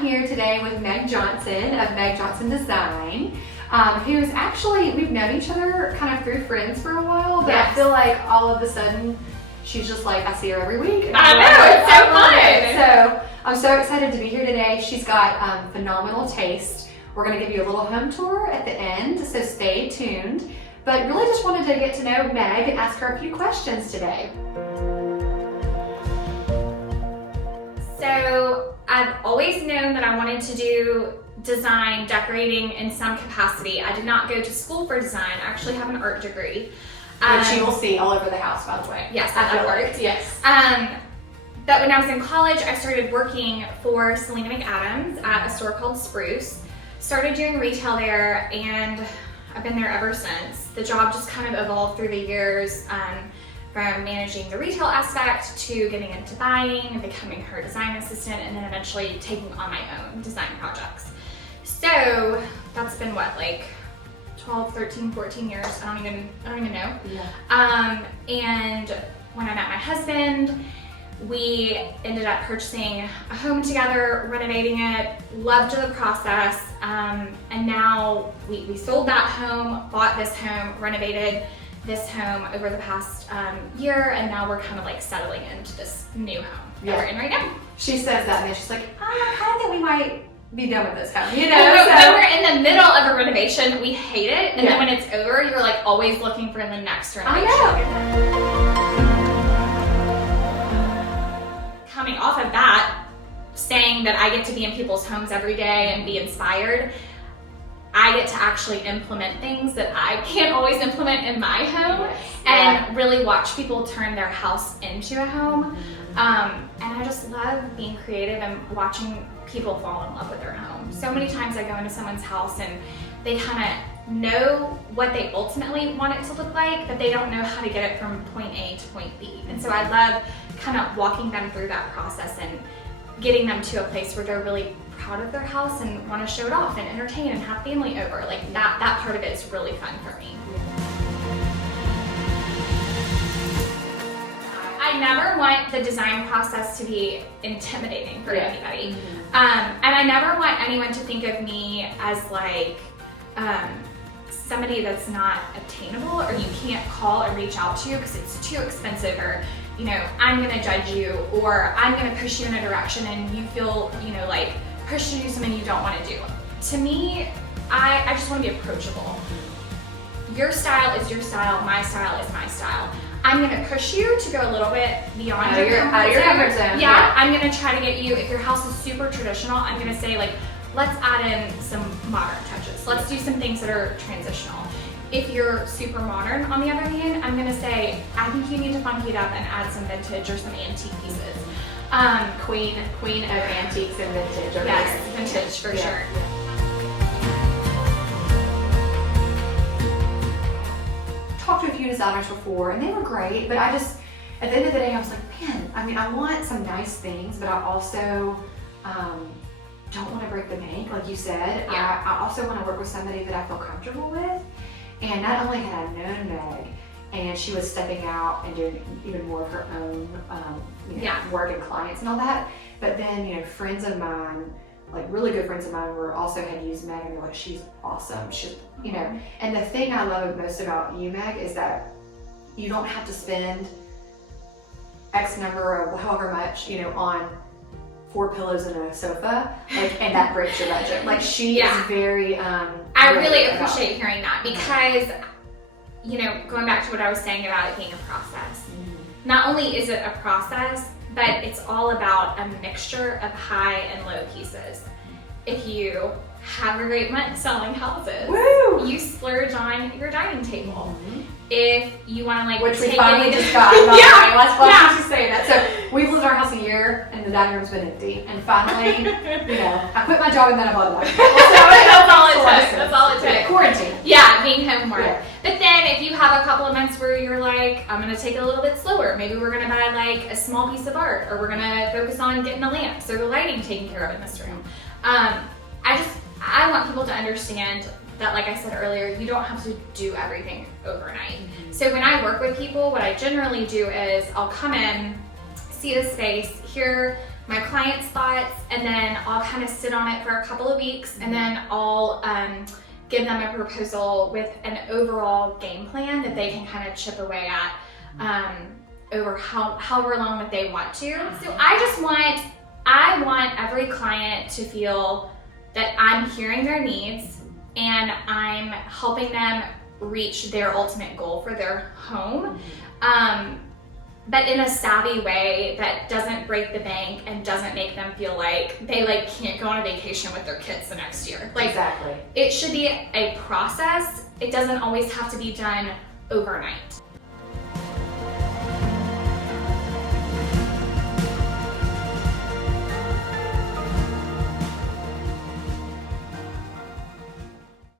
I'm here today with Meg Johnson of Meg Johnson Design, who's actually, we've known each other kind of through friends for a while, but I feel like all of a sudden she's just like, I see her every week. And I know, it's so fun. So I'm so excited to be here today. She's got phenomenal taste. We're going to give you a little home tour at the end, so stay tuned. But really just wanted to get to know Meg and ask her a few questions today. So I've always known that I wanted to do design, decorating in some capacity. I did not go to school for design. I actually have an art degree. Which you will see all over the house, by the way. Yes, that worked. Yes. But when I was in college, I started working for Selena McAdams at a store called Spruce. Started doing retail there, and I've been there ever since. The job just kind of evolved through the years, from managing the retail aspect to getting into buying and becoming her design assistant, and then eventually taking on my own design projects. So that's been what, like 12, 13, 14 years. I don't even know. Yeah. And when I met my husband, we ended up purchasing a home together, renovating it, loved the process, and now we sold that home, bought this home, renovated this home over the past year, and now we're kind of like settling into this new home that we're in right now. She says that, and then she's like, I kind of think we might be done with this home, you know? When we're in the middle of a renovation, we hate it, and then when it's over, you're like always looking for the next renovation. I know. Coming off of that, saying that I get to be in people's homes every day and be inspired, I get to actually implement things that I can't always implement in my home, and really watch people turn their house into a home. And I just love being creative and watching people fall in love with their home. So many times I go into someone's house and they kind of know what they ultimately want it to look like, but they don't know how to get it from point A to point B. And so I love kind of walking them through that process and getting them to a place where they're really proud of their house and want to show it off and entertain and have family over. Like that part of it is really fun for me. I never want the design process to be intimidating for anybody. And I never want anyone to think of me as like somebody that's not attainable, or you can't call and reach out to because it's too expensive, or you know, I'm gonna judge you, or I'm gonna push you in a direction and you feel, you know, like pushed to do something you don't want to do. To me, I just want to be approachable. Your style is your style, my style is my style. I'm gonna push you to go a little bit beyond your comfort zone. Yeah, I'm gonna try to get you, if your house is super traditional, I'm gonna say like, let's add in some modern touches. Let's do some things that are transitional. If you're super modern, on the other hand, I'm gonna say, I think you need to funky it up and add some vintage or some antique pieces. Queen of antiques and vintage. Yes, vintage for sure. Talked to a few designers before, and they were great, but I just, at the end of the day, I was like, man, I mean, I want some nice things, but I also don't want to break the bank, like you said. I also want to work with somebody that I feel comfortable with. And not only had I known Meg, and she was stepping out and doing even more of her own work and clients and all that, but then, you know, friends of mine, like really good friends of mine, also had used Meg, and they're like, she's awesome. She's, you know, and the thing I love most about you, Meg, is that you don't have to spend X number of however much, you know, on 4 pillows and a sofa, like, and that breaks your budget. Like, she is very, I really appreciate hearing that, because, you know, going back to what I was saying about it being a process, not only is it a process, but it's all about a mixture of high and low pieces. If you have a great month selling houses, you splurge on your dining table. If you want to like, which we finally just got. Let's just say that. So we've lived in our house a year, and the dining room's been empty. And finally, you know, I quit my job and then I bought it. That's all it took. That's all it took. Quarantine. Yeah, being home more. But then if you have a couple of months where you're like, I'm gonna take it a little bit slower. Maybe we're gonna buy like a small piece of art, or we're gonna focus on getting the lamps or the lighting taken care of in this room. I want people to understand that, like I said earlier, you don't have to do everything overnight. So when I work with people, what I generally do is I'll come in, see the space, hear my clients' thoughts, and then I'll kind of sit on it for a couple of weeks, and then I'll give them a proposal with an overall game plan that they can kind of chip away at over however long that they want to. So I want every client to feel that I'm hearing their needs and I'm helping them reach their ultimate goal for their home. But in a savvy way that doesn't break the bank and doesn't make them feel like they can't go on a vacation with their kids the next year. Exactly. It should be a process. It doesn't always have to be done overnight.